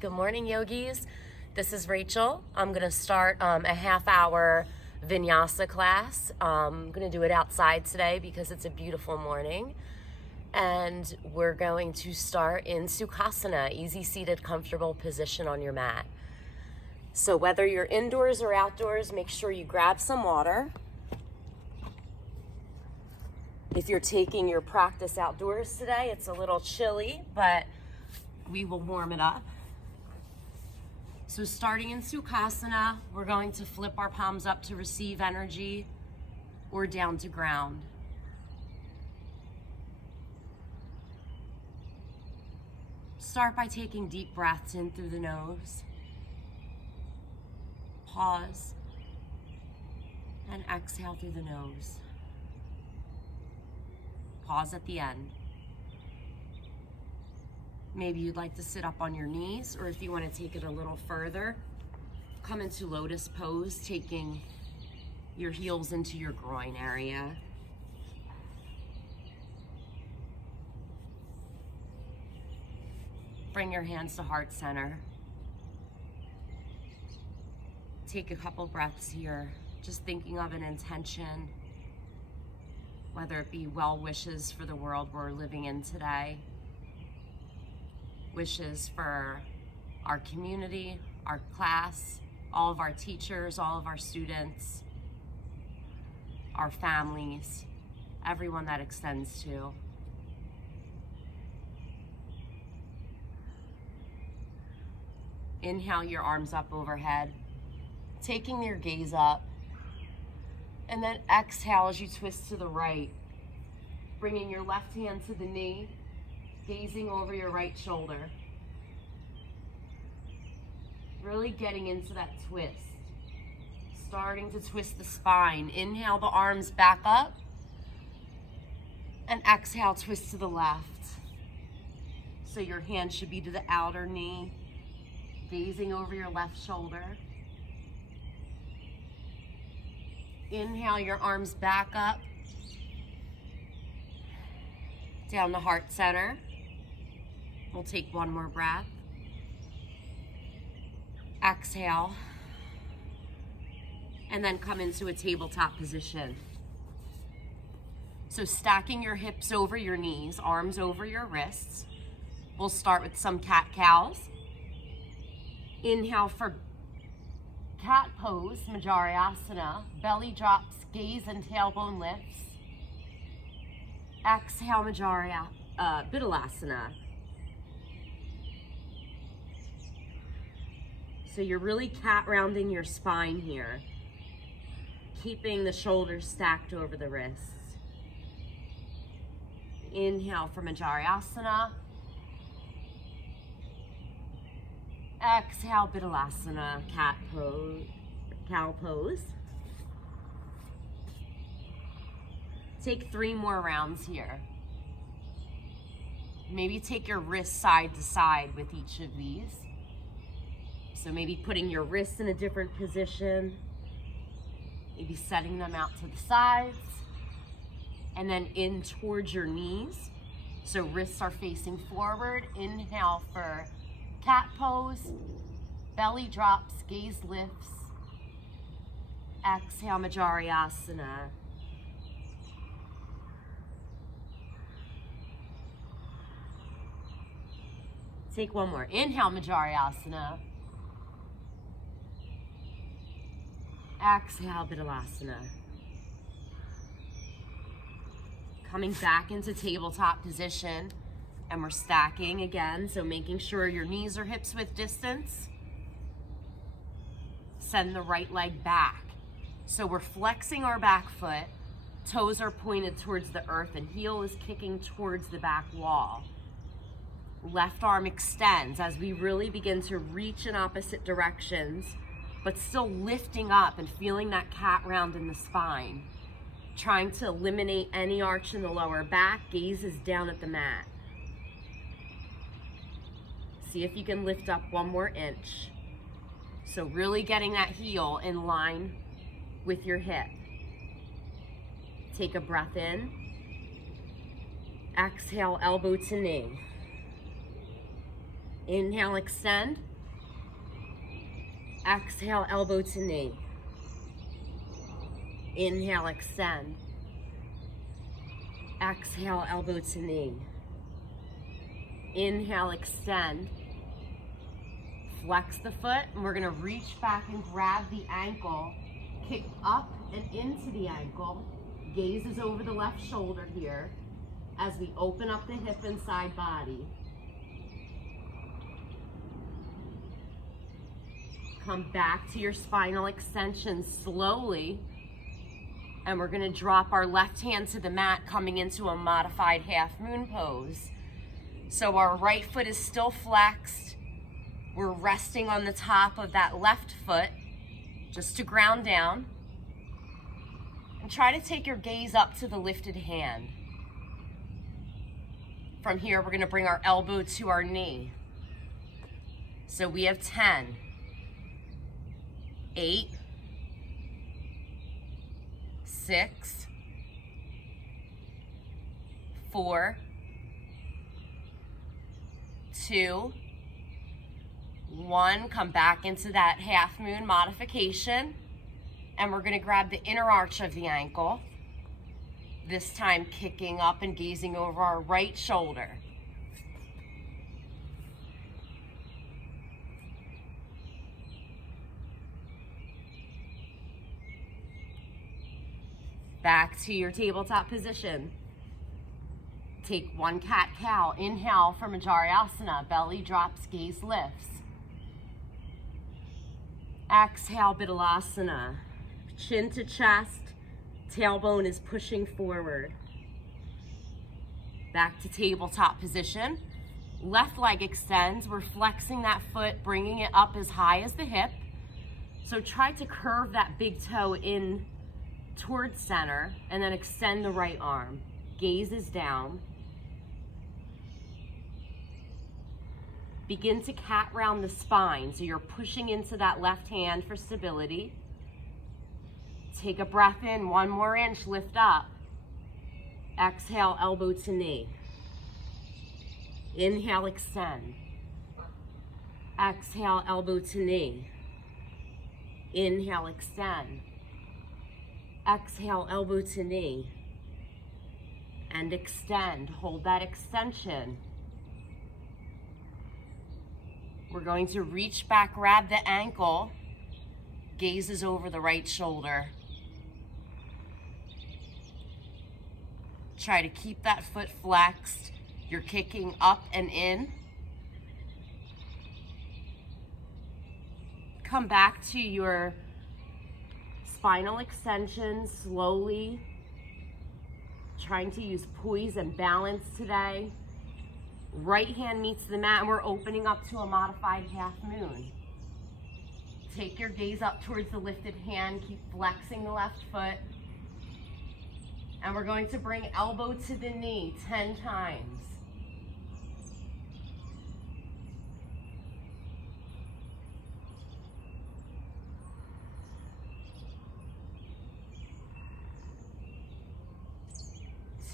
Good morning, yogis. This is Rachel. I'm going to start a half-hour Vinyasa class. I'm going to do it outside today because it's a beautiful morning. And we're going to start in Sukhasana, easy seated, comfortable position on your mat. So whether you're indoors or outdoors, make sure you grab some water. If you're taking your practice outdoors today, it's a little chilly, but we will warm it up. So starting in Sukhasana, we're going to flip our palms up to receive energy or down to ground. Start by taking deep breaths in through the nose. Pause and exhale through the nose. Pause at the end. Maybe you'd like to sit up on your knees, or if you want to take it a little further, come into lotus pose, taking your heels into your groin area. Bring your hands to heart center. Take a couple breaths here, just thinking of an intention, whether it be well wishes for the world we're living in today, wishes for our community, our class, all of our teachers, all of our students, our families, everyone that extends to. Inhale your arms up overhead, taking your gaze up, and then exhale as you twist to the right, bringing your left hand to the knee, gazing over your right shoulder. Really getting into that twist. Starting to twist the spine. Inhale the arms back up, and exhale, twist to the left. So your hand should be to the outer knee, gazing over your left shoulder. Inhale your arms back up, down the heart center. We'll take one more breath. Exhale. And then come into a tabletop position. So stacking your hips over your knees, arms over your wrists. We'll start with some cat-cows. Inhale for cat pose, Majarayasana. Belly drops, gaze and tailbone lifts. Exhale, Vinyasa. So you're really cat rounding your spine here, keeping the shoulders stacked over the wrists. Inhale for Majarayasana. Exhale, Vinyasa, cat pose, cow pose. Take 3 more rounds here. Maybe take your wrists side to side with each of these. So maybe putting your wrists in a different position, maybe setting them out to the sides, and then in towards your knees. So wrists are facing forward. Inhale for cat pose, belly drops, gaze lifts. Exhale, Majarayasana. Take one more. Inhale, Majarayasana. Exhale, Vinyasa. Coming back into tabletop position, and we're stacking again, so making sure your knees are hips width distance. Send the right leg back. So we're flexing our back foot, toes are pointed towards the earth, and heel is kicking towards the back wall. Left arm extends as we really begin to reach in opposite directions, but still lifting up and feeling that cat round in the spine. Trying to eliminate any arch in the lower back, gaze is down at the mat. See if you can lift up 1 more inch. So really getting that heel in line with your hip. Take a breath in. Exhale, elbow to knee. Inhale, extend. Exhale, elbow to knee. Inhale, extend. Exhale, elbow to knee. Inhale, extend. Flex the foot, and we're gonna reach back and grab the ankle, kick up and into the ankle. Gaze is over the left shoulder here as we open up the hip and side body. Come back to your spinal extension slowly, and we're gonna drop our left hand to the mat, coming into a modified half moon pose. So our right foot is still flexed. We're resting on the top of that left foot just to ground down. And try to take your gaze up to the lifted hand. From here, we're gonna bring our elbow to our knee. So we have 10, 8, 6, 4, 2, 1. Come back into that half moon modification. And we're gonna grab the inner arch of the ankle. This time kicking up and gazing over our right shoulder. Back to your tabletop position. Take one cat-cow. Inhale for Majarasana. Belly drops, gaze lifts. Exhale, Vinyasa. Chin to chest, tailbone is pushing forward. Back to tabletop position. Left leg extends. We're flexing that foot, bringing it up as high as the hip. So try to curve that big toe in towards center and then extend the right arm. Gaze is down. Begin to cat round the spine. So you're pushing into that left hand for stability. Take a breath in, one more inch, lift up. Exhale, elbow to knee. Inhale, extend. Exhale, elbow to knee. Inhale, extend. Exhale, elbow to knee. And extend, hold that extension. We're going to reach back, grab the ankle. Gaze is over the right shoulder. Try to keep that foot flexed. You're kicking up and in. Come back to your spinal extension slowly. Trying to use poise and balance today. Right hand meets the mat, and we're opening up to a modified half moon. Take your gaze up towards the lifted hand. Keep flexing the left foot. And we're going to bring elbow to the knee 10 times.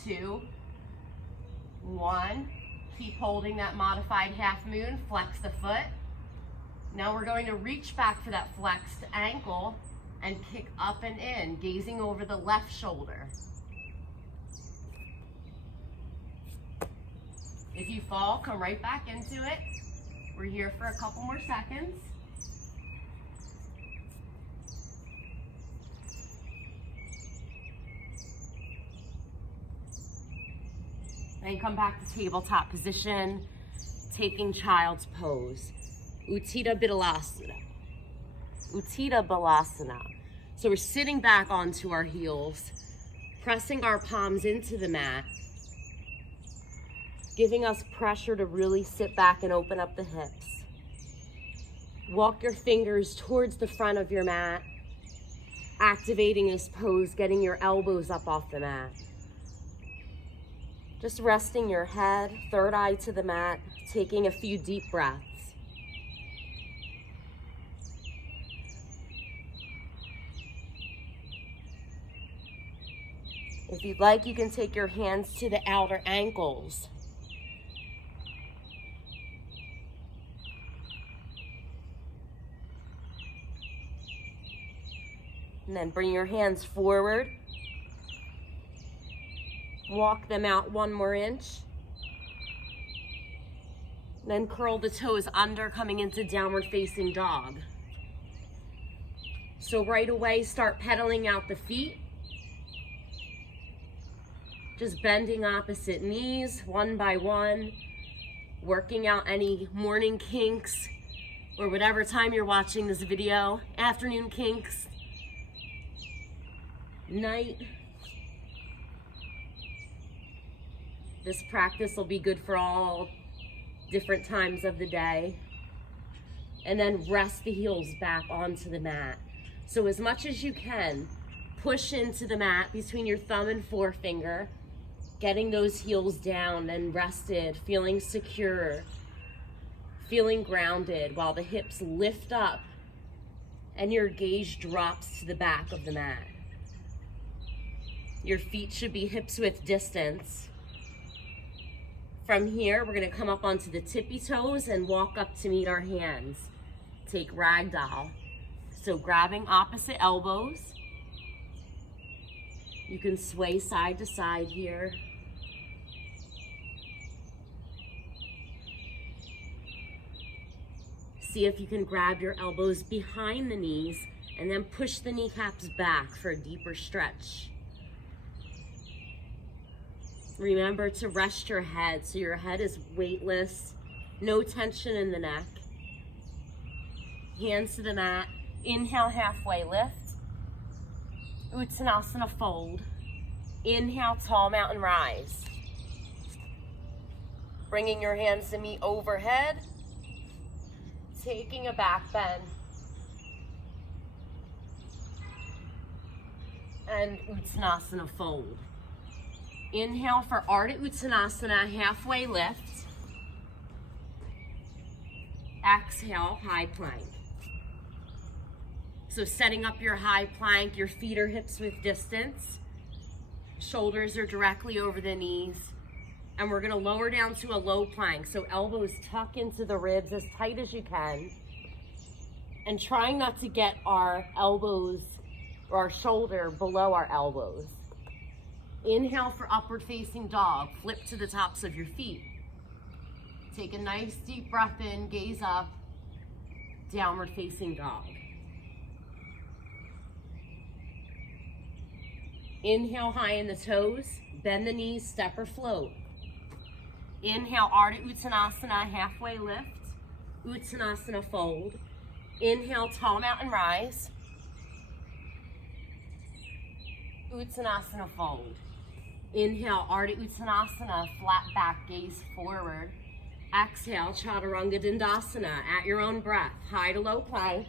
Two, 1. Keep holding that modified half moon. Flex the foot. Now we're going to reach back for that flexed ankle and kick up and in, gazing over the left shoulder. If you fall, come right back into it. We're here for a couple more seconds. Then come back to tabletop position, taking child's pose. Uttita Balasana. Uttita Balasana. So we're sitting back onto our heels, pressing our palms into the mat, giving us pressure to really sit back and open up the hips. Walk your fingers towards the front of your mat, activating this pose, getting your elbows up off the mat. Just resting your head, third eye to the mat, taking a few deep breaths. If you'd like, you can take your hands to the outer ankles. And then bring your hands forward. Walk them out 1 more inch. Then curl the toes under, coming into downward facing dog. So right away, start pedaling out the feet. Just bending opposite knees, 1 by 1. Working out any morning kinks, or whatever time you're watching this video. Afternoon kinks. Night. This practice will be good for all different times of the day. And then rest the heels back onto the mat. So as much as you can, push into the mat between your thumb and forefinger, getting those heels down and rested, feeling secure, feeling grounded while the hips lift up and your gaze drops to the back of the mat. Your feet should be hips width distance. From here, we're gonna come up onto the tippy toes and walk up to meet our hands. Take ragdoll. So grabbing opposite elbows. You can sway side to side here. See if you can grab your elbows behind the knees and then push the kneecaps back for a deeper stretch. Remember to rest your head so your head is weightless, no tension in the neck. Hands to the mat. Inhale, halfway lift. Uttanasana, fold. Inhale, tall mountain rise. Bringing your hands to meet overhead. Taking a back bend. And Uttanasana, fold. Inhale for Ardha Uttanasana, halfway lift. Exhale, high plank. So setting up your high plank, your feet are hips width distance. Shoulders are directly over the knees. And we're gonna lower down to a low plank. So elbows tuck into the ribs as tight as you can. And trying not to get our elbows or our shoulder below our elbows. Inhale for upward facing dog. Flip to the tops of your feet. Take a nice deep breath in, gaze up, downward facing dog. Inhale high in the toes, bend the knees, step or float. Inhale, Ardha Uttanasana, halfway lift. Uttanasana, fold. Inhale, tall mountain rise. Uttanasana, fold. Inhale, Ardha Uttanasana, flat back, gaze forward. Exhale, Chaturanga Dandasana, at your own breath, high to low plank.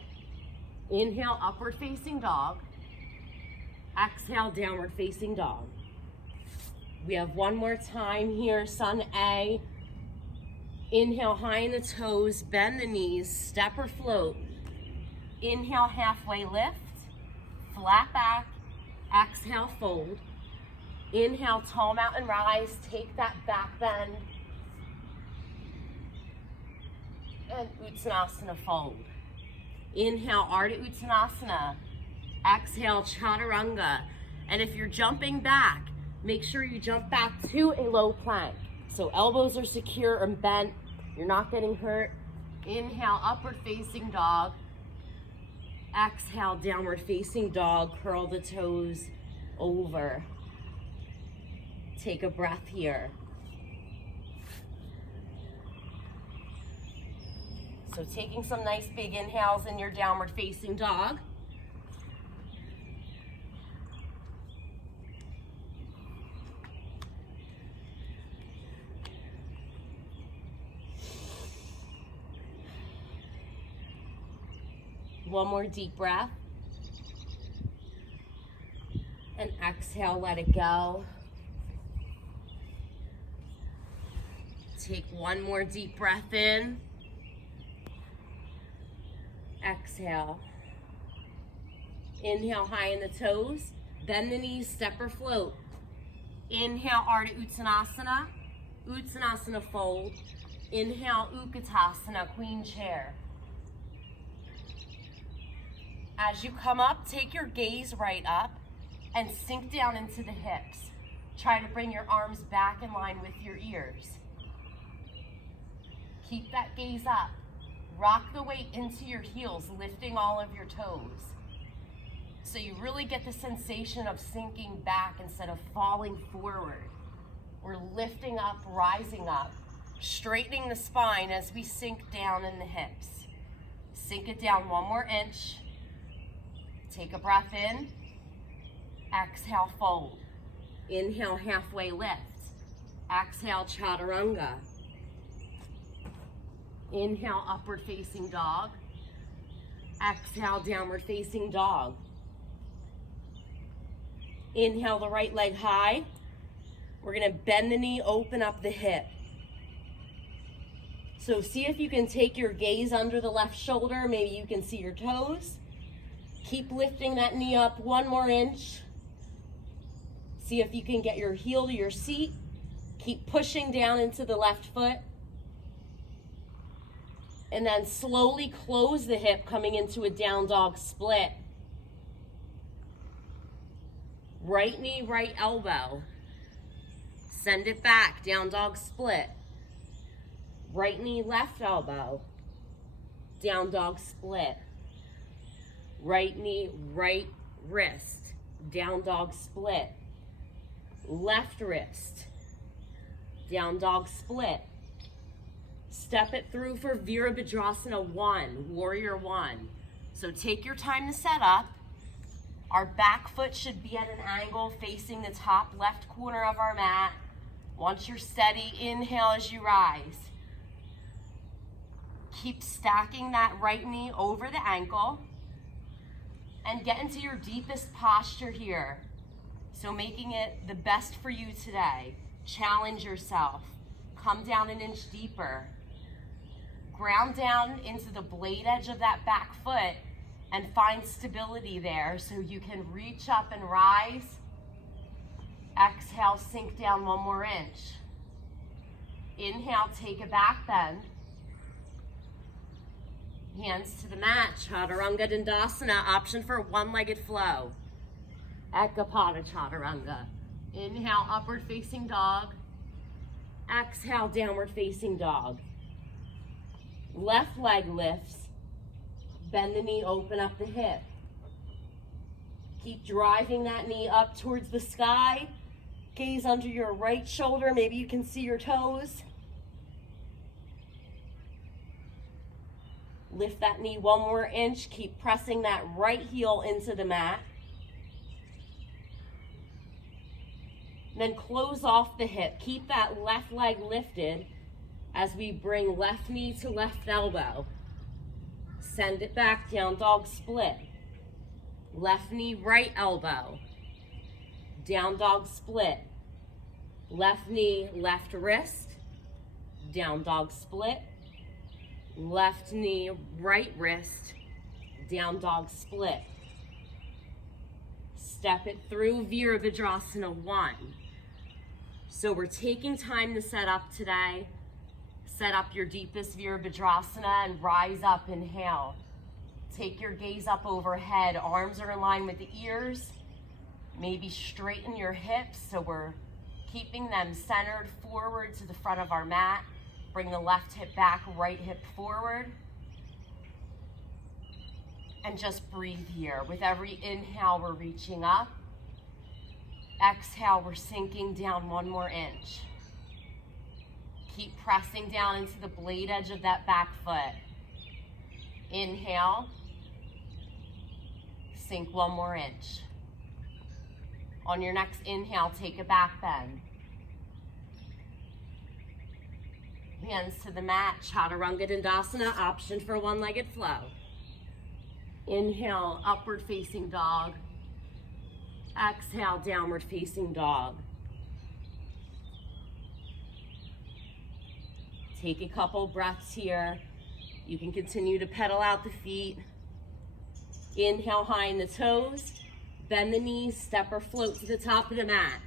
Inhale, upward facing dog. Exhale, downward facing dog. We have 1 more time here, Sun A. Inhale, high in the toes, bend the knees, step or float. Inhale, halfway lift, flat back. Exhale, fold. Inhale, tall mountain rise, take that back bend. And Uttanasana, fold. Inhale, Ardha Uttanasana. Exhale, Chaturanga. And if you're jumping back, make sure you jump back to a low plank. So elbows are secure and bent. You're not getting hurt. Inhale, upward facing dog. Exhale, downward facing dog. Curl the toes over. Take a breath here. So taking some nice big inhales in your downward facing dog. One more deep breath. And exhale, let it go. Take 1 more deep breath in. Exhale. Inhale, high in the toes. Bend the knees, step or float. Inhale, Ardha Uttanasana. Uttanasana, fold. Inhale, Utkatasana, queen chair. As you come up, take your gaze right up and sink down into the hips. Try to bring your arms back in line with your ears. Keep that gaze up. Rock the weight into your heels, lifting all of your toes. So you really get the sensation of sinking back instead of falling forward. We're lifting up, rising up, straightening the spine as we sink down in the hips. Sink it down 1 more inch. Take a breath in. Exhale, fold. Inhale, halfway lift. Exhale, chaturanga. Inhale, upward facing dog. Exhale, downward facing dog. Inhale the right leg high. We're gonna bend the knee, open up the hip. So see if you can take your gaze under the left shoulder. Maybe you can see your toes. Keep lifting that knee up 1 more inch. See if you can get your heel to your seat. Keep pushing down into the left foot. And then slowly close the hip, coming into a down dog split. Right knee, right elbow. Send it back, down dog split. Right knee, left elbow. Down dog split. Right knee, right wrist. Down dog split. Left wrist. Down dog split. Step it through for Virabhadrasana 1, Warrior 1. So take your time to set up. Our back foot should be at an angle facing the top left corner of our mat. Once you're steady, inhale as you rise. Keep stacking that right knee over the ankle and get into your deepest posture here. So making it the best for you today. Challenge yourself. Come down an inch deeper. Ground down into the blade edge of that back foot and find stability there so you can reach up and rise. Exhale, sink down 1 more inch. Inhale, take a back bend. Hands to the mat, Chaturanga Dandasana, option for one-legged flow. Ekapada Chaturanga. Inhale, upward facing dog. Exhale, downward facing dog. Left leg lifts. Bend the knee, open up the hip. Keep driving that knee up towards the sky. Gaze under your right shoulder. Maybe you can see your toes. Lift that knee 1 more inch. Keep pressing that right heel into the mat. Then close off the hip. Keep that left leg lifted as we bring left knee to left elbow. Send it back, down dog split. Left knee, right elbow. Down dog split. Left knee, left wrist. Down dog split. Left knee, right wrist. Down dog split. Step it through Virabhadrasana 1. So we're taking time to set up today. Set up your deepest Virabhadrasana and rise up, inhale. Take your gaze up overhead. Arms are in line with the ears. Maybe straighten your hips so we're keeping them centered forward to the front of our mat. Bring the left hip back, right hip forward. And just breathe here. With every inhale, we're reaching up. Exhale, we're sinking down 1 more inch. Keep pressing down into the blade edge of that back foot. Inhale. Sink 1 more inch. On your next inhale, take a back bend. Hands to the mat, Chaturanga Dandasana, option for one-legged flow. Inhale, upward facing dog. Exhale, downward facing dog. Take a couple breaths here. You can continue to pedal out the feet. Inhale high in the toes. Bend the knees, step or float to the top of the mat.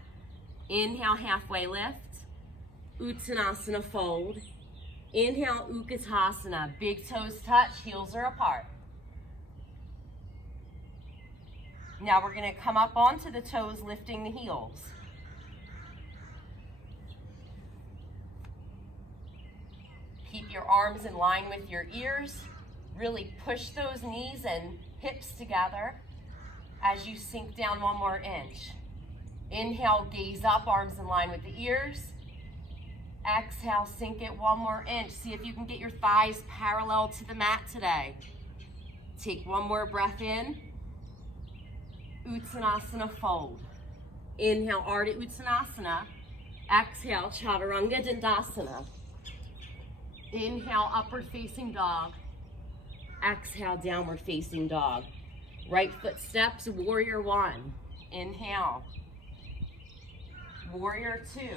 Inhale, halfway lift. Uttanasana, fold. Inhale, Utkatasana. Big toes touch, heels are apart. Now we're gonna come up onto the toes, lifting the heels. Keep your arms in line with your ears. Really push those knees and hips together as you sink down 1 more inch. Inhale, gaze up, arms in line with the ears. Exhale, sink it 1 more inch. See if you can get your thighs parallel to the mat today. Take 1 more breath in. Uttanasana, fold. Inhale, Ardha Uttanasana. Exhale, Chaturanga Dandasana. Inhale, upward facing dog. Exhale, downward facing dog. Right foot steps, warrior 1. Inhale. Warrior 2.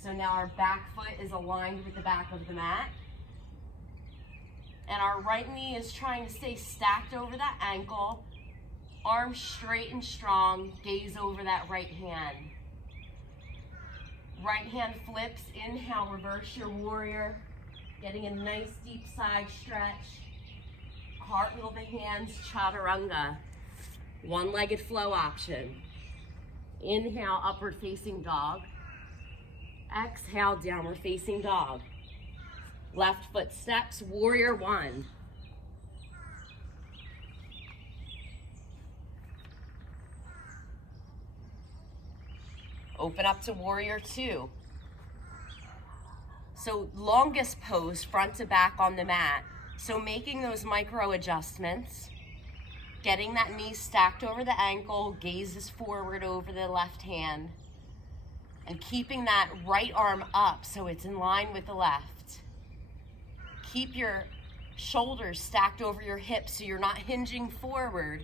So now our back foot is aligned with the back of the mat. And our right knee is trying to stay stacked over that ankle. Arms straight and strong. Gaze over that right hand. Right hand flips. Inhale, reverse your warrior. Getting a nice deep side stretch. Cartwheel the hands, chaturanga. 1-legged flow option. Inhale, upward facing dog. Exhale, downward facing dog. Left foot steps, warrior 1. Open up to warrior 2. So longest pose, front to back on the mat. So making those micro adjustments, getting that knee stacked over the ankle, gazes forward over the left hand, and keeping that right arm up so it's in line with the left. Keep your shoulders stacked over your hips so you're not hinging forward.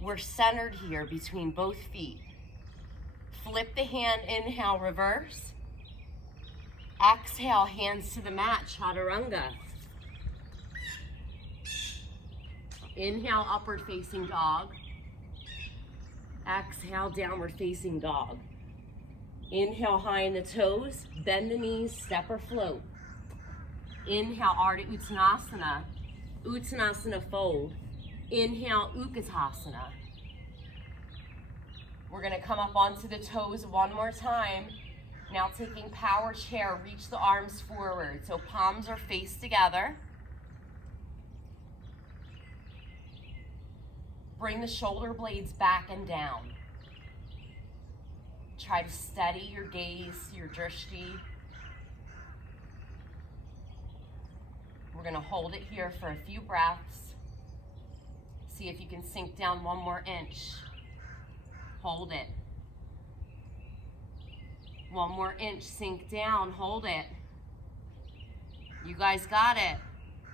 We're centered here between both feet. Flip the hand, inhale, reverse. Exhale, hands to the mat, chaturanga. Inhale, upward facing dog. Exhale, downward facing dog. Inhale, high in the toes, bend the knees, step or float. Inhale, Ardha Uttanasana. Uttanasana, fold. Inhale, Utkatasana. We're gonna come up onto the toes 1 more time. Now taking power chair, reach the arms forward. So palms are faced together. Bring the shoulder blades back and down. Try to steady your gaze, your drishti. We're gonna hold it here for a few breaths. See if you can sink down 1 more inch. Hold it. 1 more inch, sink down, hold it. You guys got it.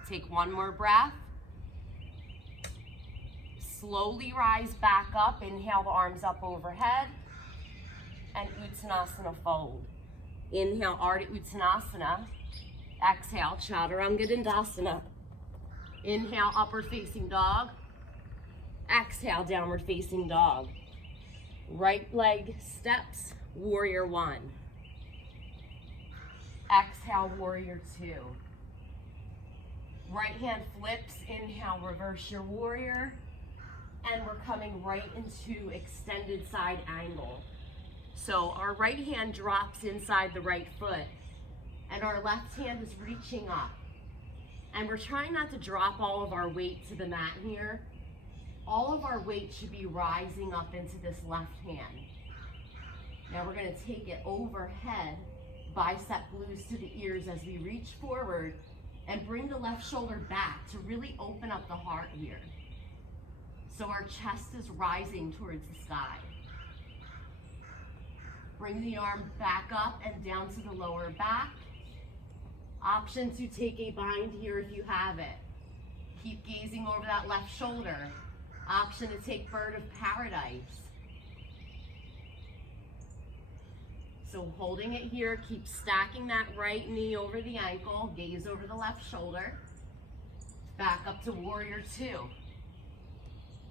Take 1 more breath. Slowly rise back up, inhale the arms up overhead, and Uttanasana, fold. Inhale, Ardha Uttanasana. Exhale, Chaturanga Dandasana. Inhale, upward facing dog. Exhale, downward facing dog. Right leg steps, warrior 1. Exhale, warrior 2. Right hand flips, inhale, reverse your warrior. And we're coming right into extended side angle. So our right hand drops inside the right foot and our left hand is reaching up. And we're trying not to drop all of our weight to the mat here. All of our weight should be rising up into this left hand. Now we're gonna take it overhead, bicep glues to the ears as we reach forward and bring the left shoulder back to really open up the heart here. So our chest is rising towards the sky. Bring the arm back up and down to the lower back. Option to take a bind here if you have it. Keep gazing over that left shoulder. Option to take bird of paradise. So holding it here, keep stacking that right knee over the ankle, gaze over the left shoulder. Back up to warrior 2.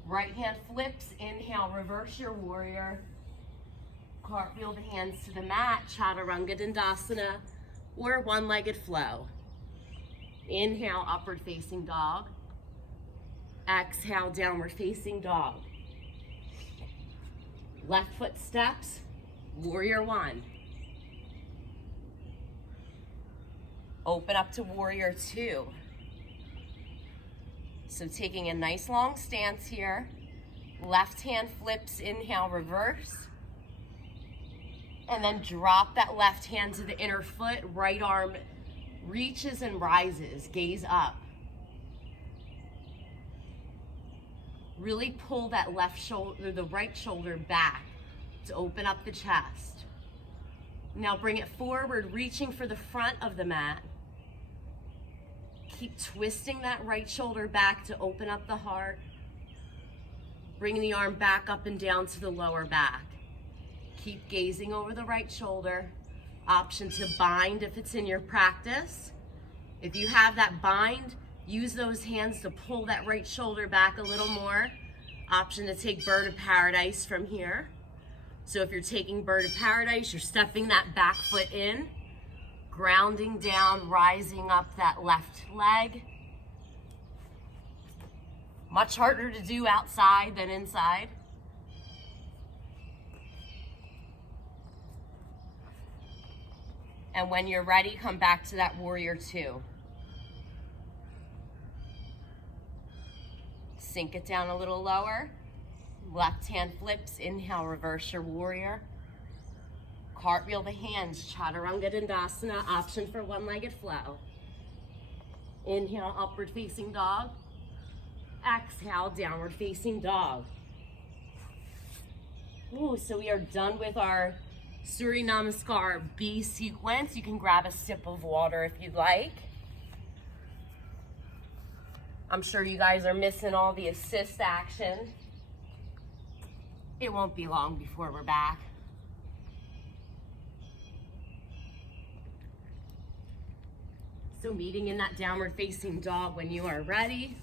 Right hand flips, inhale, reverse your warrior. Cartwheel the hands to the mat, Chaturanga Dandasana, or 1-legged flow. Inhale, upward facing dog. Exhale, downward facing dog. Left foot steps, warrior one. Open up to warrior two. So taking a nice long stance here. Left hand flips, inhale, reverse. And then drop that left hand to the inner foot. Right arm reaches and rises, gaze up. Really pull that left shoulder, the right shoulder back to open up the chest. Now bring it forward, reaching for the front of the mat. Keep twisting that right shoulder back to open up the heart. Bring the arm back up and down to the lower back. Keep gazing over the right shoulder. Option to bind if it's in your practice. If you have that bind, use those hands to pull that right shoulder back a little more. Option to take bird of paradise from here. So if you're taking bird of paradise, you're stepping that back foot in, grounding down, rising up that left leg. Much harder to do outside than inside. And when you're ready, come back to that warrior two. Sink it down a little lower. Left hand flips, inhale, reverse your warrior. Cartwheel the hands, Chaturanga Dandasana, option for one-legged flow. Inhale, upward facing dog. Exhale, downward facing dog. Ooh, so we are done with our Surya Namaskar B sequence. You can grab a sip of water if you'd like. I'm sure you guys are missing all the assist action. It won't be long before we're back. So meeting in that downward facing dog when you are ready.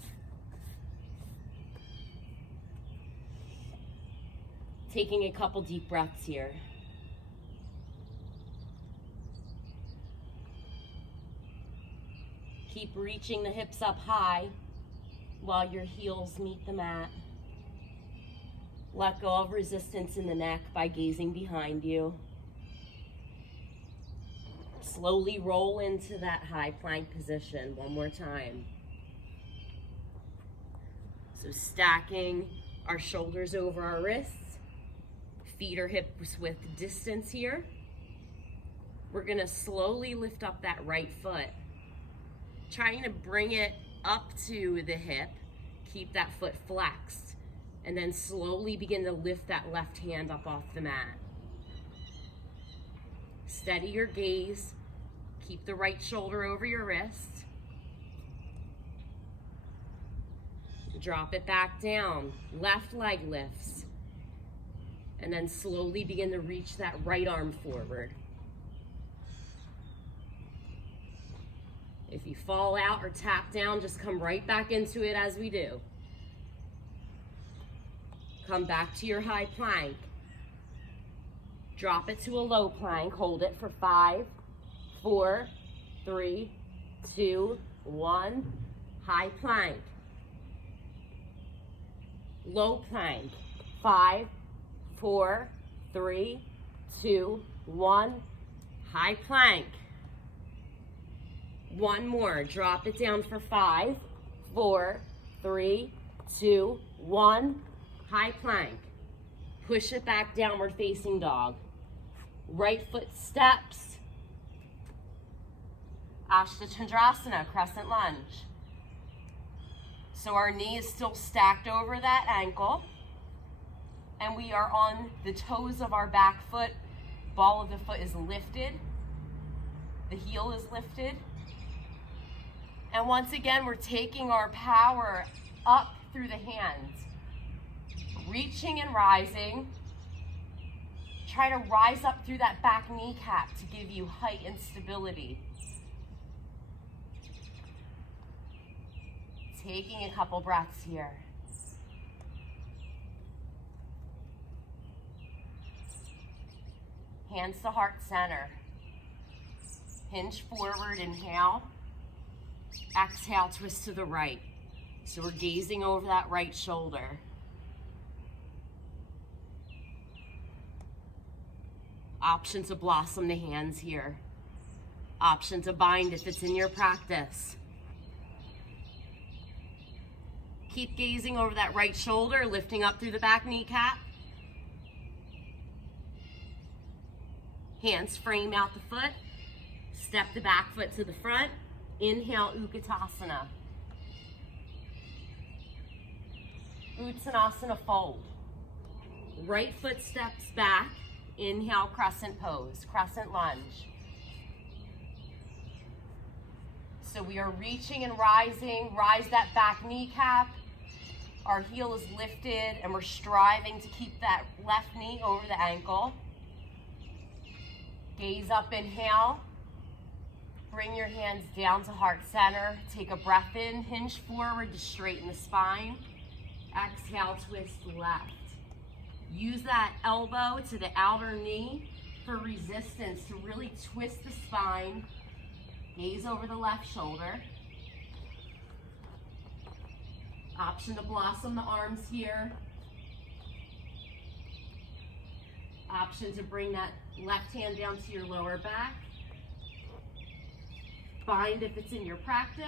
Taking a couple deep breaths here. Keep reaching the hips up high while your heels meet the mat. Let go of resistance in the neck by gazing behind you. Slowly roll into that high plank position one more time. So stacking our shoulders over our wrists, feet or hips with distance here. We're gonna slowly lift up that right foot, trying to bring it up to the hip, keep that foot flexed, and then slowly begin to lift that left hand up off the mat. Steady your gaze, keep the right shoulder over your wrist. Drop it back down, left leg lifts, and then slowly begin to reach that right arm forward. If you fall out or tap down, just come right back into it as we do. Come back to your high plank. Drop it to a low plank. Hold it for 5, 4, 3, 2, 1. High plank. Low plank. 5, 4, 3, 2, 1. High plank. One more. Drop it down for 5, 4, 3, 2, 1. High plank. Push it back, downward facing dog. Right foot steps. Ashtachandrasana, crescent lunge. So our knee is still stacked over that ankle. And we are on the toes of our back foot. Ball of the foot is lifted. The heel is lifted. And once again, we're taking our power up through the hands. Reaching and rising. Try to rise up through that back kneecap to give you height and stability. Taking a couple breaths here. Hands to heart center. Hinge forward, inhale. Exhale, twist to the right. So we're gazing over that right shoulder. Option to blossom the hands here. Option to bind if it's in your practice. Keep gazing over that right shoulder, lifting up through the back kneecap. Hands frame out the foot. Step the back foot to the front. Inhale, Utkatasana. Uttanasana fold. Right foot steps back. Inhale, crescent pose, crescent lunge. So we are reaching and rising. Rise that back kneecap. Our heel is lifted and we're striving to keep that left knee over the ankle. Gaze up, inhale. Bring your hands down to heart center. Take a breath in, hinge forward to straighten the spine. Exhale, twist left. Use that elbow to the outer knee for resistance to really twist the spine. Gaze over the left shoulder. Option to blossom the arms here. Option to bring that left hand down to your lower back. Bind if it's in your practice.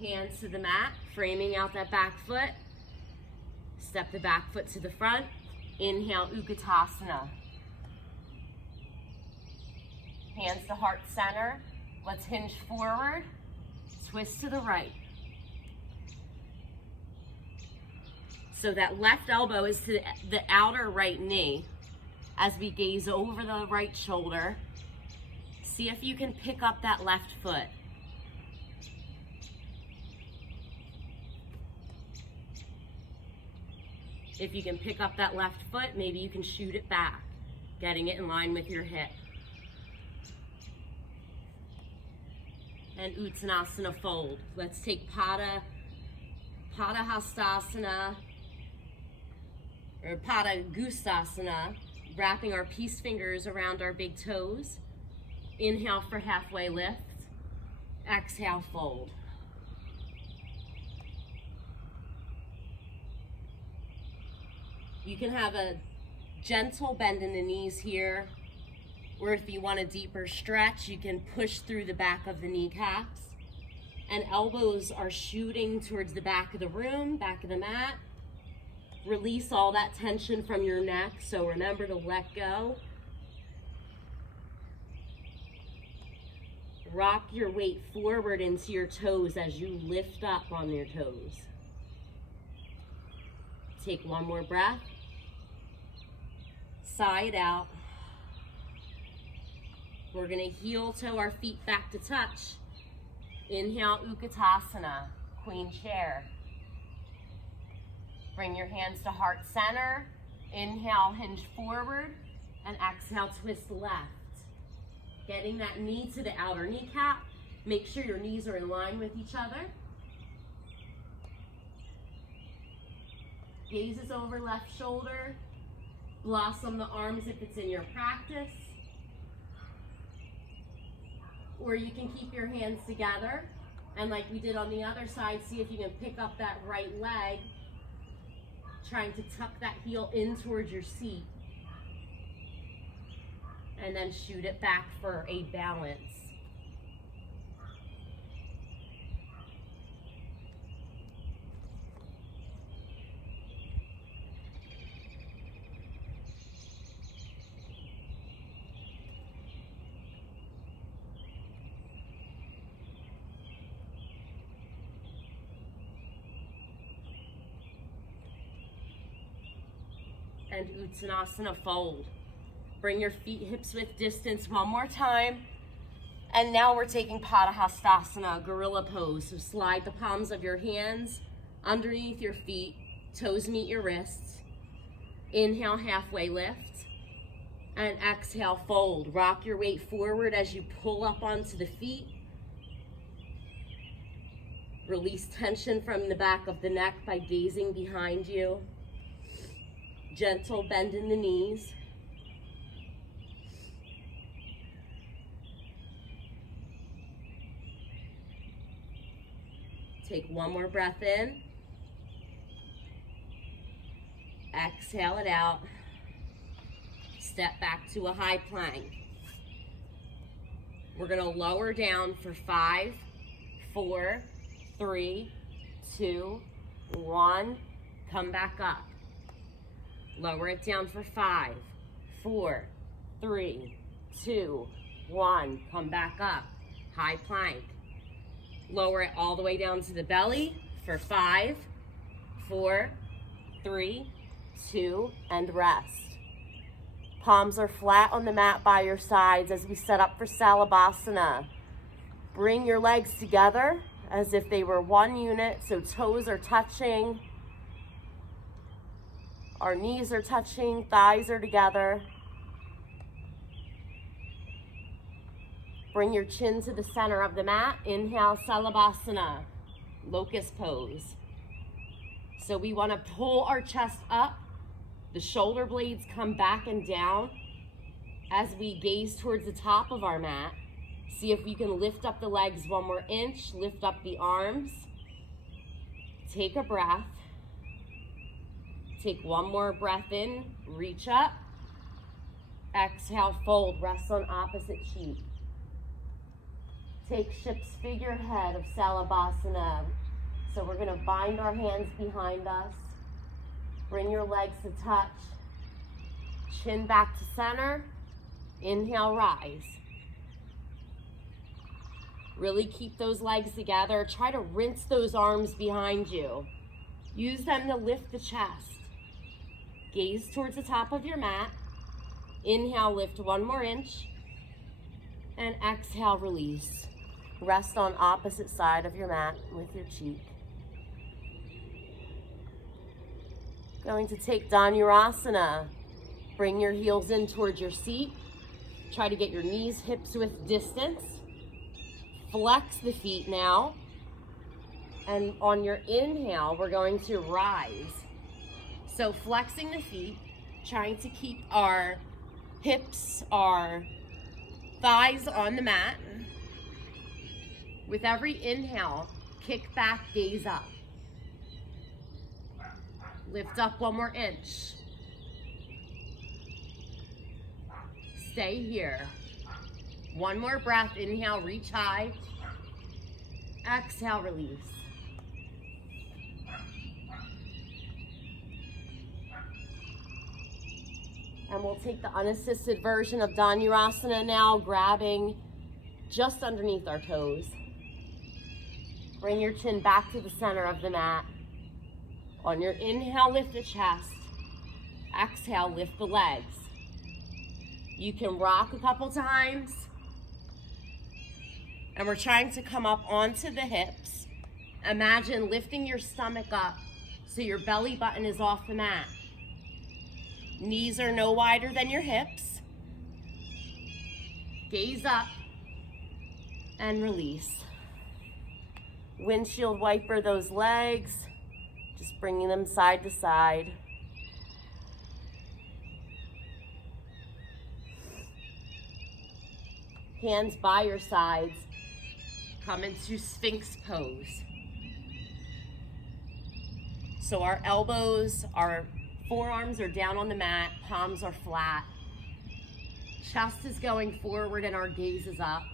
Hands to the mat, framing out that back foot. Step the back foot to the front. Inhale, Utkatasana. Hands to heart center. Let's hinge forward. Twist to the right. So that left elbow is to the outer right knee as we gaze over the right shoulder. See if you can pick up that left foot. If you can pick up that left foot, maybe you can shoot it back, getting it in line with your hip. And Uttanasana fold. Let's take Pada Hastasana, or Pada Gustasana, wrapping our peace fingers around our big toes. Inhale for halfway lift. Exhale, fold. You can have a gentle bend in the knees here, or if you want a deeper stretch, you can push through the back of the kneecaps. And elbows are shooting towards the back of the room, back of the mat. Release all that tension from your neck, so remember to let go. Rock your weight forward into your toes as you lift up on your toes. Take one more breath. Sigh it out. We're going to heel toe our feet back to touch. Inhale, Utkatasana, Queen Chair. Bring your hands to heart center. Inhale, hinge forward, and exhale, twist left. Getting that knee to the outer kneecap. Make sure your knees are in line with each other. Gazes over left shoulder. Blossom the arms if it's in your practice. Or you can keep your hands together, and like we did on the other side, see if you can pick up that right leg, trying to tuck that heel in towards your seat, and then shoot it back for a balance. And Uttanasana fold. Bring your feet hips width distance one more time. And now we're taking Pada Hastasana, gorilla pose. So slide the palms of your hands underneath your feet, toes meet your wrists. Inhale, halfway lift. And exhale, fold. Rock your weight forward as you pull up onto the feet. Release tension from the back of the neck by gazing behind you. Gentle bend in the knees. Take one more breath in. Exhale it out. Step back to a high plank. We're gonna lower down for 5, 4, 3, 2, 1. Come back up. Lower it down for 5, 4, 3, 2, 1. Come back up. High plank. Lower it all the way down to the belly for 5, 4, 3, 2, and rest. Palms are flat on the mat by your sides as we set up for Salabhasana. Bring your legs together as if they were one unit, so toes are touching. Our knees are touching, thighs are together. Bring your chin to the center of the mat. Inhale, Salabhasana, locust pose. So we want to pull our chest up. The shoulder blades come back and down as we gaze towards the top of our mat. See if you can lift up the legs one more inch, lift up the arms. Take a breath. Take one more breath in, reach up. Exhale, fold, rest on opposite cheek. Take ship's figurehead of Salabhasana. So we're gonna bind our hands behind us. Bring your legs to touch. Chin back to center. Inhale, rise. Really keep those legs together. Try to rinse those arms behind you. Use them to lift the chest. Gaze towards the top of your mat. Inhale, lift one more inch. And exhale, release. Rest on opposite side of your mat with your cheek. Going to take Dhanurasana. Bring your heels in towards your seat. Try to get your knees, hips width distance. Flex the feet now. And on your inhale, we're going to rise. So flexing the feet, trying to keep our hips, our thighs on the mat. With every inhale, kick back, gaze up. Lift up one more inch. Stay here. One more breath. Inhale, reach high. Exhale, release. And we'll take the unassisted version of Dhanurasana now, grabbing just underneath our toes. Bring your chin back to the center of the mat. On your inhale, lift the chest. Exhale, lift the legs. You can rock a couple times. And we're trying to come up onto the hips. Imagine lifting your stomach up so your belly button is off the mat. Knees are no wider than your hips. Gaze up and release. Windshield wiper those legs, just bringing them side to side. Hands by your sides. Come into Sphinx pose. So our elbows, our forearms are down on the mat, palms are flat. Chest is going forward and our gaze is up.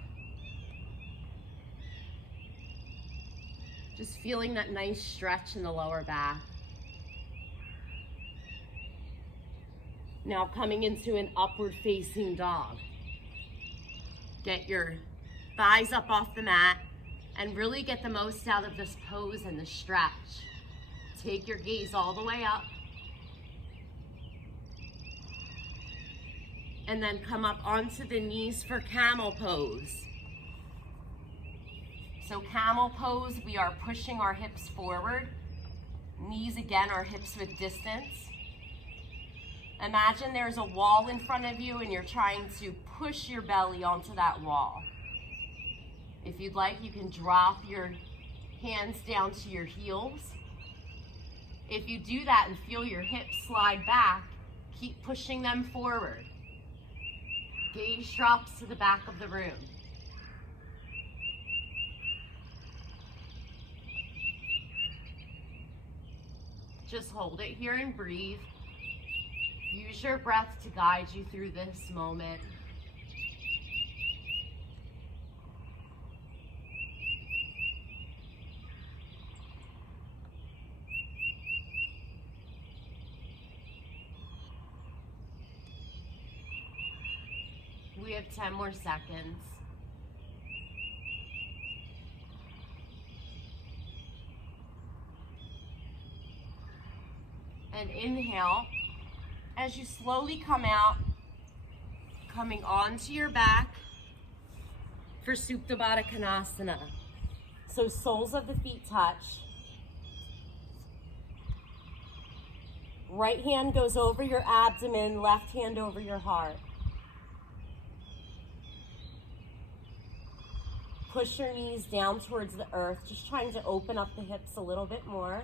Just feeling that nice stretch in the lower back. Now coming into an upward facing dog. Get your thighs up off the mat and really get the most out of this pose and the stretch. Take your gaze all the way up. And then come up onto the knees for camel pose. So camel pose, we are pushing our hips forward. Knees again, our hips with distance. Imagine there's a wall in front of you and you're trying to push your belly onto that wall. If you'd like, you can drop your hands down to your heels. If you do that and feel your hips slide back, keep pushing them forward. Gaze drops to the back of the room. Just hold it here and breathe. Use your breath to guide you through this moment. We have 10 more seconds. And inhale, as you slowly come out, coming onto your back for Supta Baddha Konasana. So soles of the feet touch. Right hand goes over your abdomen, left hand over your heart. Push your knees down towards the earth, just trying to open up the hips a little bit more.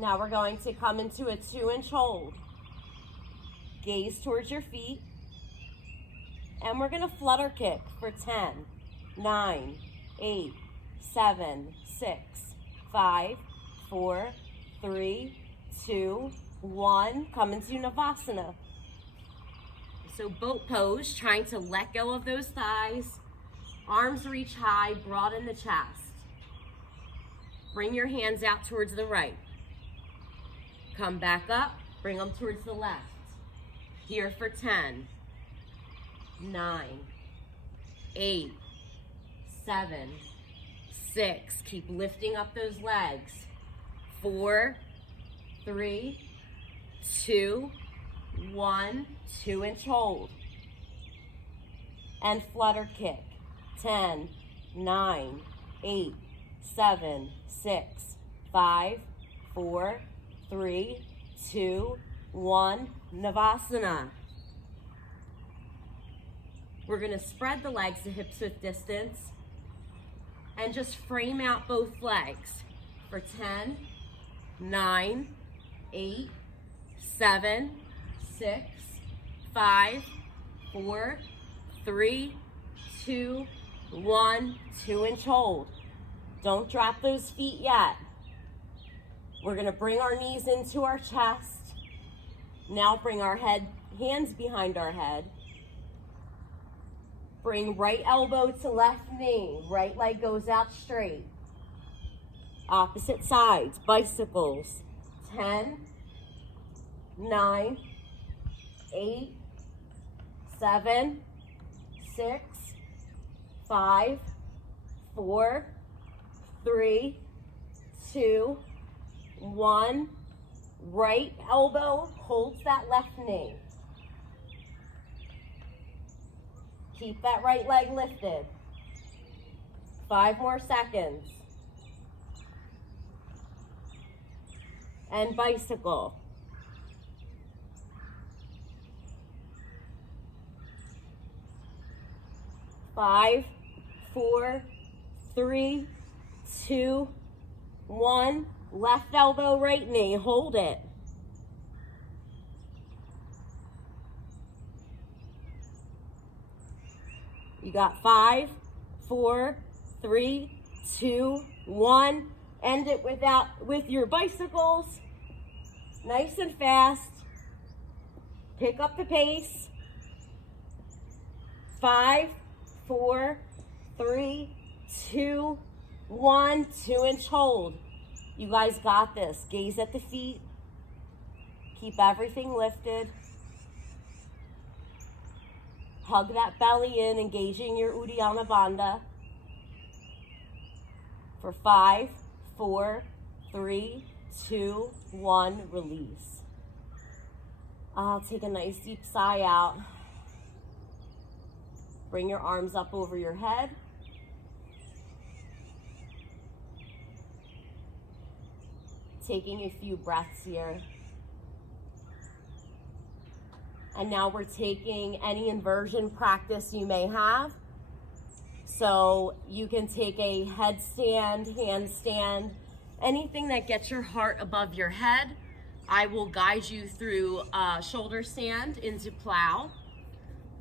Now we're going to come into a 2-inch hold. Gaze towards your feet. And we're going to flutter kick for 10, 9, 8, 7, 6, 5, 4, 3, 2, 1. Come into Navasana. So boat pose, trying to let go of those thighs. Arms reach high, broaden the chest. Bring your hands out towards the right. Come back up, bring them towards the left. Here for 10, 9, 8, 7, 6. Keep lifting up those legs. 4, 3, 2, 1. 2-inch hold. And flutter kick. 10, 9, 8, 7, 6, 5, 4, 3, 2, 1. Navasana. We're going to spread the legs to hips width distance and just frame out both legs for 10, 9, 8, 7, 6, 5, 4, 3, 2, 1. 2-inch hold. Don't drop those feet yet. We're going to bring our knees into our chest. Now bring our hands behind our head. Bring right elbow to left knee. Right leg goes out straight. Opposite sides, bicycles. 10, 9, 8, 7, 6, 5, 4, 3, 2, 1. Right elbow holds that left knee. Keep that right leg lifted. 5 more seconds. And bicycle. 5, 4, 3, 2, 1. Left elbow, right knee. Hold it. You got 5, 4, 3, 2, 1. End it with your bicycles. Nice and fast. Pick up the pace. 5, 4, 3, 2, 1. 2-inch hold. You guys got this. Gaze at the feet. Keep everything lifted. Hug that belly in, engaging your Uddiyana Bandha. For 5, 4, 3, 2, 1, release. I'll take a nice deep sigh out. Bring your arms up over your head. Taking a few breaths here. And now we're taking any inversion practice you may have. So you can take a headstand, handstand, anything that gets your heart above your head. I will guide you through shoulder stand into plow.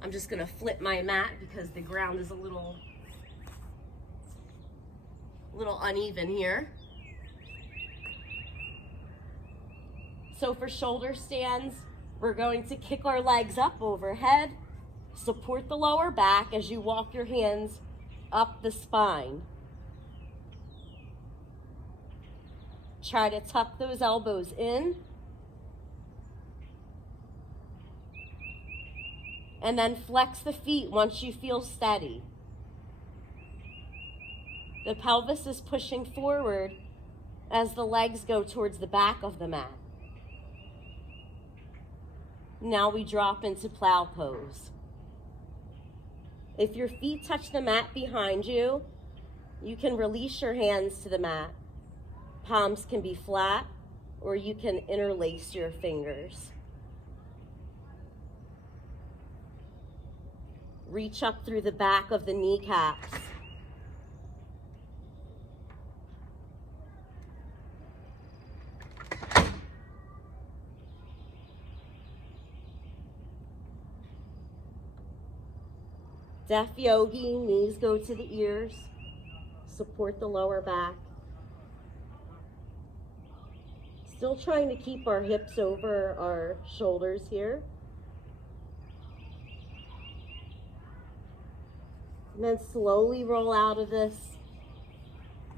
I'm just gonna flip my mat because the ground is a little uneven here. So for shoulder stands, we're going to kick our legs up overhead, support the lower back as you walk your hands up the spine. Try to tuck those elbows in. And then flex the feet once you feel steady. The pelvis is pushing forward as the legs go towards the back of the mat. Now we drop into plow pose. If your feet touch the mat behind you, you can release your hands to the mat. Palms can be flat, or you can interlace your fingers. Reach up through the back of the kneecaps. Deaf yogi, knees go to the ears. Support the lower back. Still trying to keep our hips over our shoulders here. And then slowly roll out of this.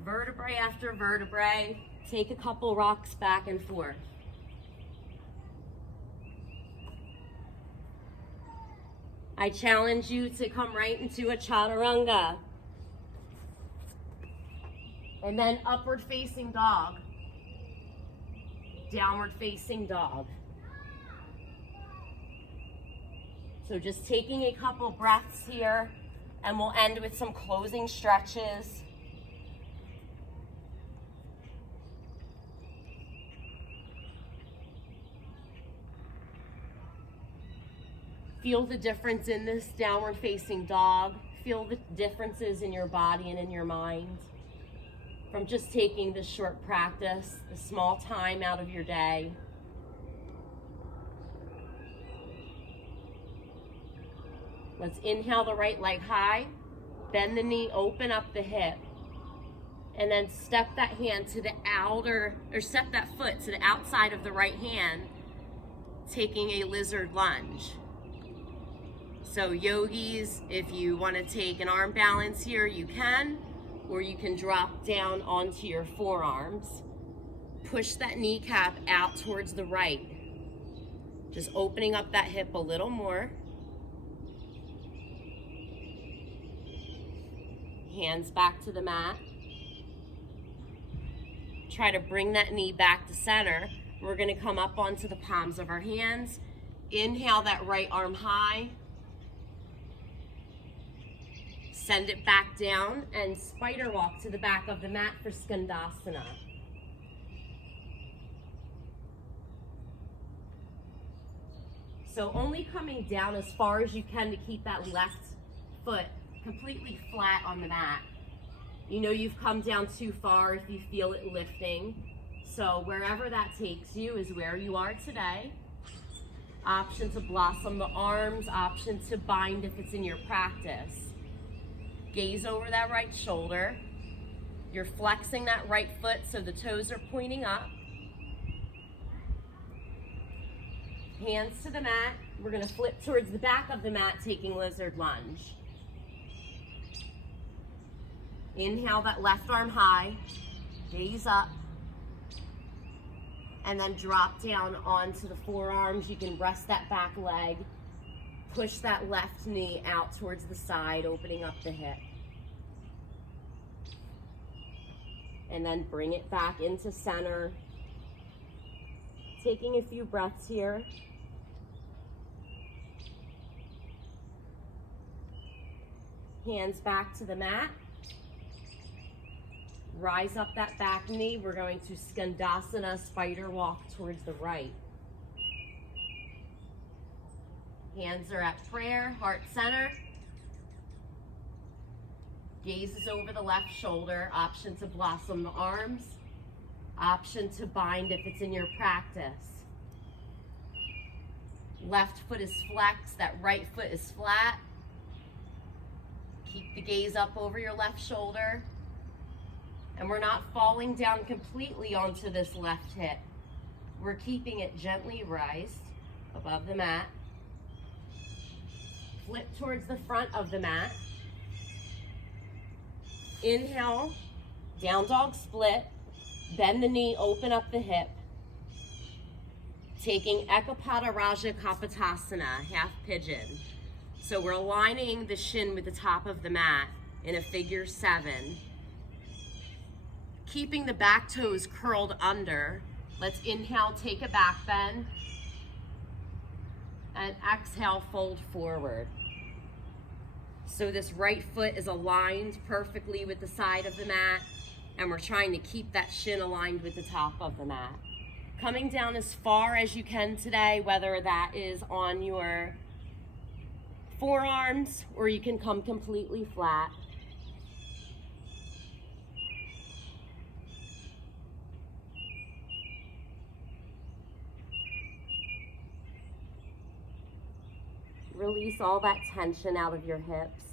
Vertebrae after vertebrae. Take a couple rocks back and forth. I challenge you to come right into a chaturanga. And then upward facing dog. Downward facing dog. So just taking a couple breaths here, and we'll end with some closing stretches. Feel the difference in this downward facing dog. Feel the differences in your body and in your mind from just taking this short practice, the small time out of your day. Let's inhale the right leg high, bend the knee, open up the hip, and then step that hand to the outer, or step that foot to the outside of the right hand, taking a lizard lunge. So yogis, if you want to take an arm balance here, you can, or you can drop down onto your forearms. Push that kneecap out towards the right. Just opening up that hip a little more. Hands back to the mat. Try to bring that knee back to center. We're going to come up onto the palms of our hands. Inhale that right arm high. Send it back down and spider walk to the back of the mat for Skandasana. So only coming down as far as you can to keep that left foot completely flat on the mat. You know you've come down too far if you feel it lifting. So wherever that takes you is where you are today. Option to blossom the arms, option to bind if it's in your practice. Gaze over that right shoulder. You're flexing that right foot so the toes are pointing up. Hands to the mat. We're going to flip towards the back of the mat, taking lizard lunge. Inhale that left arm high. Gaze up. And then drop down onto the forearms. You can rest that back leg. Push that left knee out towards the side, opening up the hip. And then bring it back into center. Taking a few breaths here. Hands back to the mat. Rise up that back knee. We're going to Skandasana, spider walk towards the right. Hands are at prayer, heart center. Gaze is over the left shoulder. Option to blossom the arms. Option to bind if it's in your practice. Left foot is flexed, that right foot is flat. Keep the gaze up over your left shoulder. And we're not falling down completely onto this left hip. We're keeping it gently raised above the mat. Flip towards the front of the mat. Inhale, down dog split. Bend the knee, open up the hip. Taking Ekapada Raja Kapotasana, half pigeon. So we're aligning the shin with the top of the mat in a figure 7. Keeping the back toes curled under. Let's inhale, take a back bend. And exhale, fold forward. So this right foot is aligned perfectly with the side of the mat, and we're trying to keep that shin aligned with the top of the mat. Coming down as far as you can today, whether that is on your forearms or you can come completely flat. Release all that tension out of your hips,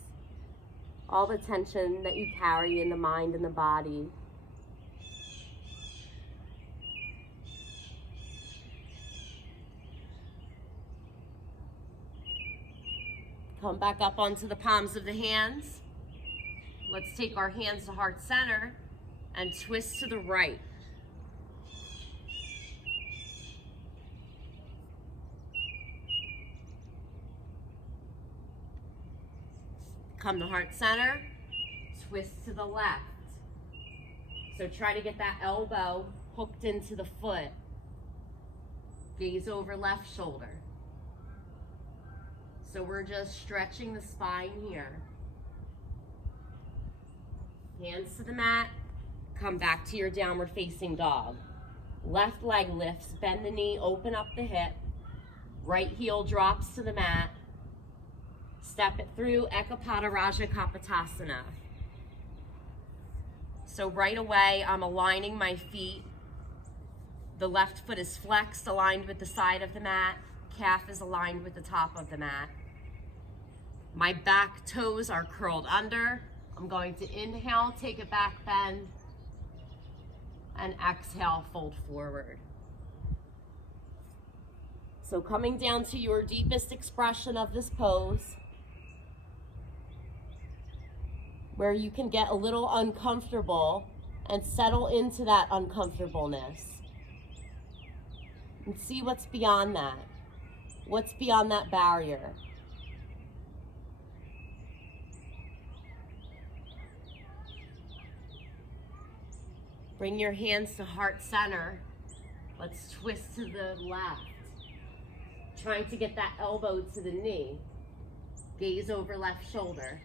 all the tension that you carry in the mind and the body. Come back up onto the palms of the hands. Let's take our hands to heart center and twist to the right. Come to heart center, twist to the left. So try to get that elbow hooked into the foot. Gaze over left shoulder. So we're just stretching the spine here. Hands to the mat, come back to your downward facing dog. Left leg lifts, bend the knee, open up the hip. Right heel drops to the mat. Step it through Ekapada Raja Kapotasana. So right away, I'm aligning my feet. The left foot is flexed, aligned with the side of the mat. Calf is aligned with the top of the mat. My back toes are curled under. I'm going to inhale, take a back bend, and exhale, fold forward. So coming down to your deepest expression of this pose, where you can get a little uncomfortable and settle into that uncomfortableness. And see what's beyond that. What's beyond that barrier? Bring your hands to heart center. Let's twist to the left. Trying to get that elbow to the knee. Gaze over left shoulder.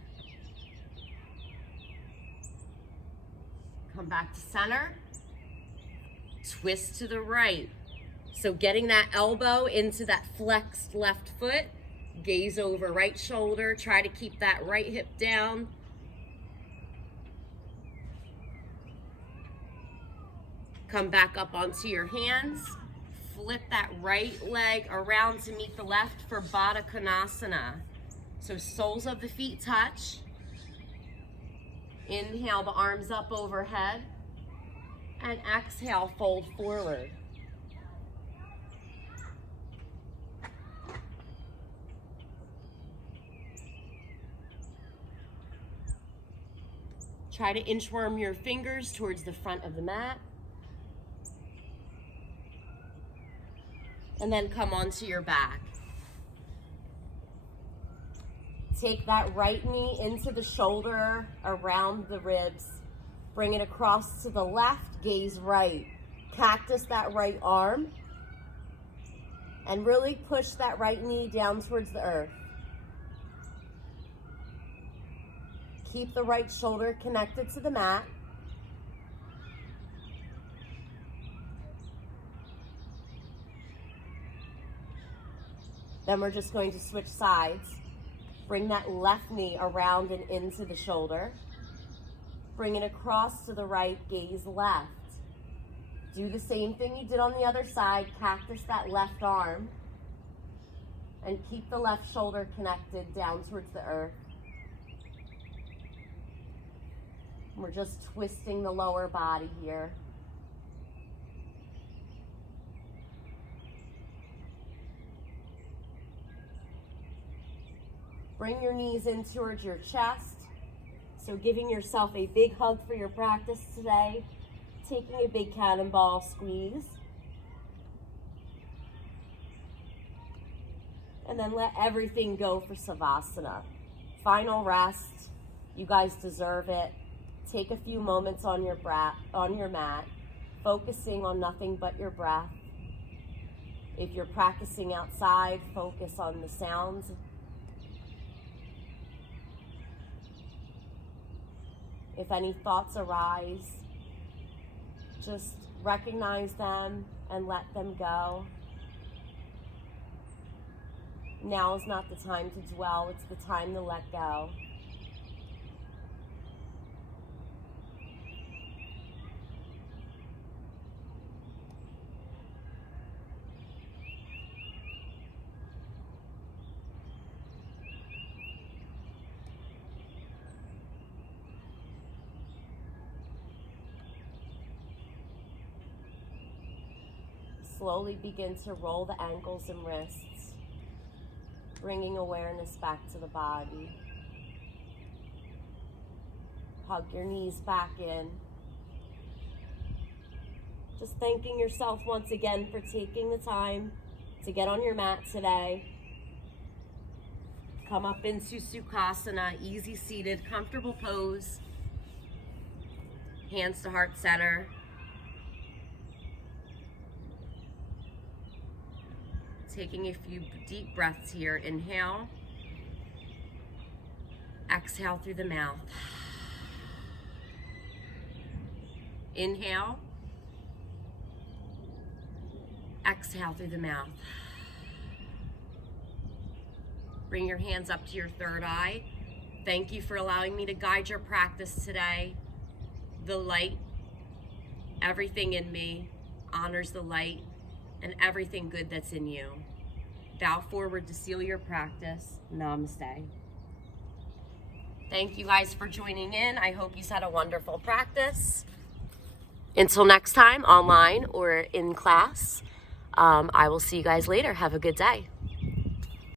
Come back to center. Twist to the right. So getting that elbow into that flexed left foot. Gaze over right shoulder. Try to keep that right hip down. Come back up onto your hands. Flip that right leg around to meet the left for Baddha Konasana. So soles of the feet touch. Inhale the arms up overhead. And exhale, fold forward. Try to inchworm your fingers towards the front of the mat. And then come onto your back. Take that right knee into the shoulder, around the ribs. Bring it across to the left, gaze right. Cactus that right arm. And really push that right knee down towards the earth. Keep the right shoulder connected to the mat. Then we're just going to switch sides. Bring that left knee around and into the shoulder. Bring it across to the right, gaze left. Do the same thing you did on the other side. Cactus that left arm. And keep the left shoulder connected down towards the earth. We're just twisting the lower body here. Bring your knees in towards your chest. So giving yourself a big hug for your practice today. Taking a big cannonball squeeze. And then let everything go for Savasana. Final rest. You guys deserve it. Take a few moments on your mat, focusing on nothing but your breath. If you're practicing outside, focus on the sounds. If any thoughts arise, just recognize them and let them go. Now is not the time to dwell, it's the time to let go. Slowly begin to roll the ankles and wrists, bringing awareness back to the body. Hug your knees back in. Just thanking yourself once again for taking the time to get on your mat today. Come up into Sukhasana, easy seated, comfortable pose. Hands to heart center. Taking a few deep breaths here. Inhale. Exhale through the mouth. Inhale. Exhale through the mouth. Bring your hands up to your third eye. Thank you for allowing me to guide your practice today. The light, everything in me honors the light and everything good that's in you. Bow forward to seal your practice. Namaste. Thank you guys for joining in. I hope you had a wonderful practice. Until next time, online or in class, I will see you guys later. Have a good day.